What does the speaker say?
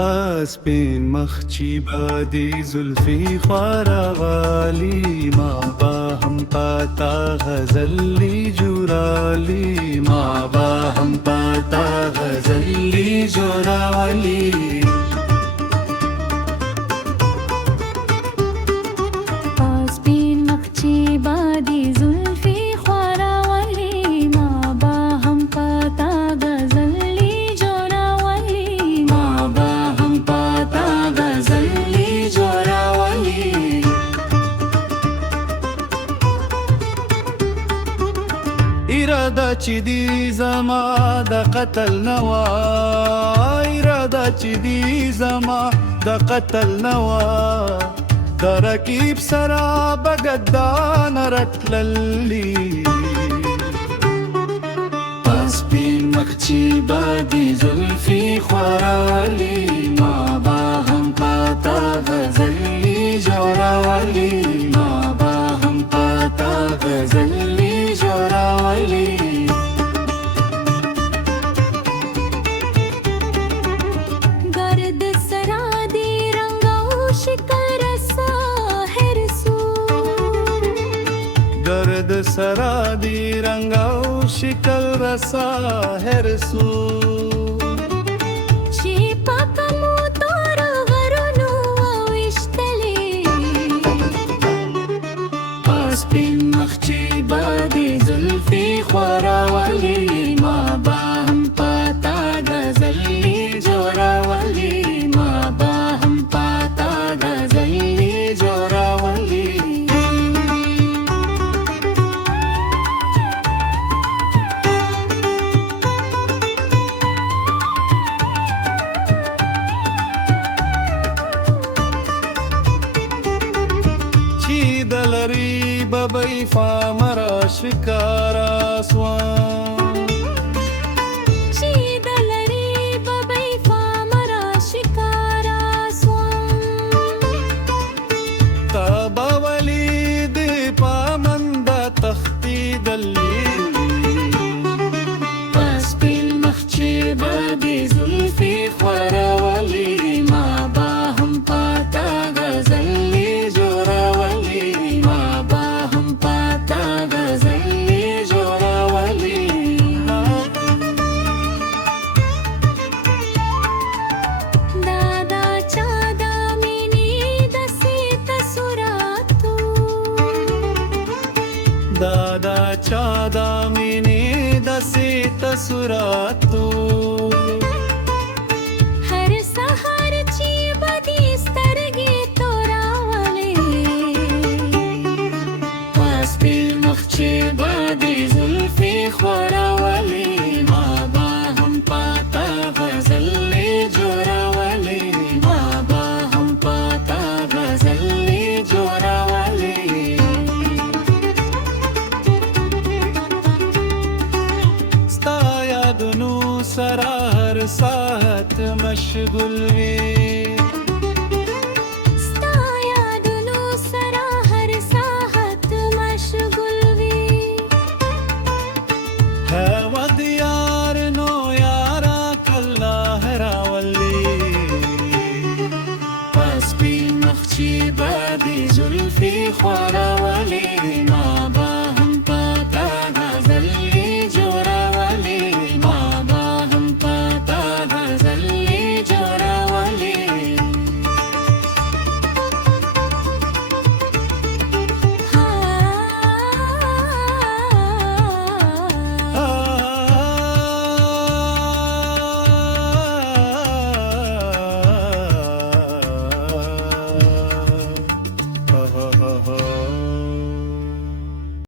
پاسپین مخچی بادی زلفی خواراوالی ما با هم پاتا غزلی جورالی ما با هم پاتا غزلی جورالی پاسپین مخچی بادی زلفی خواراوالی ما با هم پاتا غزلی جورالی ما با هم پاتا غزلی جورالی اراده چې دی زما د قتل نوا اراده چې دی زما د قتل نوا د رقیب سره بګدان رټللی پاسپین مخچی بادی زلفی خوارالی ما با هم پاتا غزلی جورالی ما با هم پاتا غزلی جورالی گرد سرا دی رنگاو شکر ساحر سو گرد سرا دی رنگاو شکل رسا هرسو چی پاکمو تور غرونو وشتلی پاسپین مخچی بادی زلفی خواراوالی ما با هم پاتا غزلی جوراوالی ما با هم پاتا غزلی جوراوالی چی دلری ببی فامرا شکارا سوان چی دلری ببی فامرا شکارا سوان تابا ولی دی پامند تختی دلی پاسپین مخچی بادی زلفی خواراوالی ما با هم پاتا غزلی جوراوالی ما با هم پاتا غزلی جوراوالی دادا چادا مینی دسی تسوراتو دادا چادا مینی دسی تسوراتو هر سحر چی بدی سترگی توراولی پاسپین مخچی بادی زلفی خواراوالی ما با هم پاتا غزلی جوراوالی ما با هم پاتا غزلی جوراوالی ستا یادونو سره هر ساعت مشغول وي